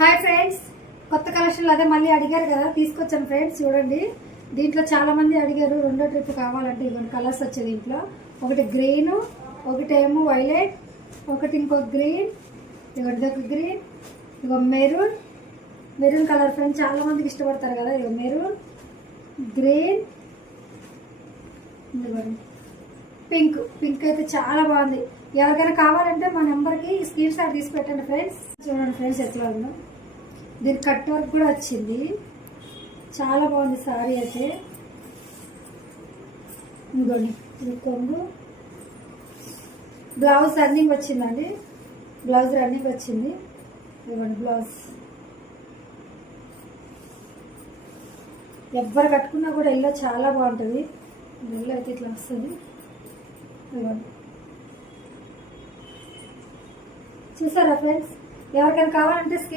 Hi friends, కొత్త కలెక్షన్లు అదే మళ్ళీ అడిగారు కదా, తీసుకొచ్చాను ఫ్రెండ్స్. చూడండి, దీంట్లో చాలా మంది అడిగారు రెండో ట్రిప్ కావాలంటే. ఇవన్నీ కలర్స్ వచ్చాయి దీంట్లో. ఒకటి గ్రీన్, ఒకటేమో వైలెట్, ఒకటి ఇంకో గ్రీన్, ఇదొకటి ఒక గ్రీన్, ఇగో మెరూన్. మెరూన్ కలర్ ఫ్రెండ్స్ చాలా మందికి ఇష్టపడతారు కదా. ఇగో మెరూన్, గ్రీన్, పింక్. పింక్ అయితే చాలా బాగుంది. ఎవరికైనా కావాలంటే మా నెంబర్కి స్క్రీన్ షాట్ తీసి పెట్టండి ఫ్రెండ్స్. చూడండి ఫ్రెండ్స్ ఎట్లా ఉందో. దీని కట్ వర్క్ కూడా వచ్చింది, చాలా బాగుంది సారీ అయితే. ఇంకోండి ఇది కొంగు. బ్లౌజ్ రన్నింగ్ వచ్చిందండి, బ్లౌజ్ రన్నింగ్ వచ్చింది. ఇవ్వండి బ్లౌజ్. ఎవ్వరు కట్టుకున్నా కూడా ఎల్లో చాలా బాగుంటుంది. ఎల్లో అయితే ఇట్లా వస్తుంది. ఇవ్వండి, చూసారా ఫ్రెండ్స్. ఎవరికైనా కావాలంటే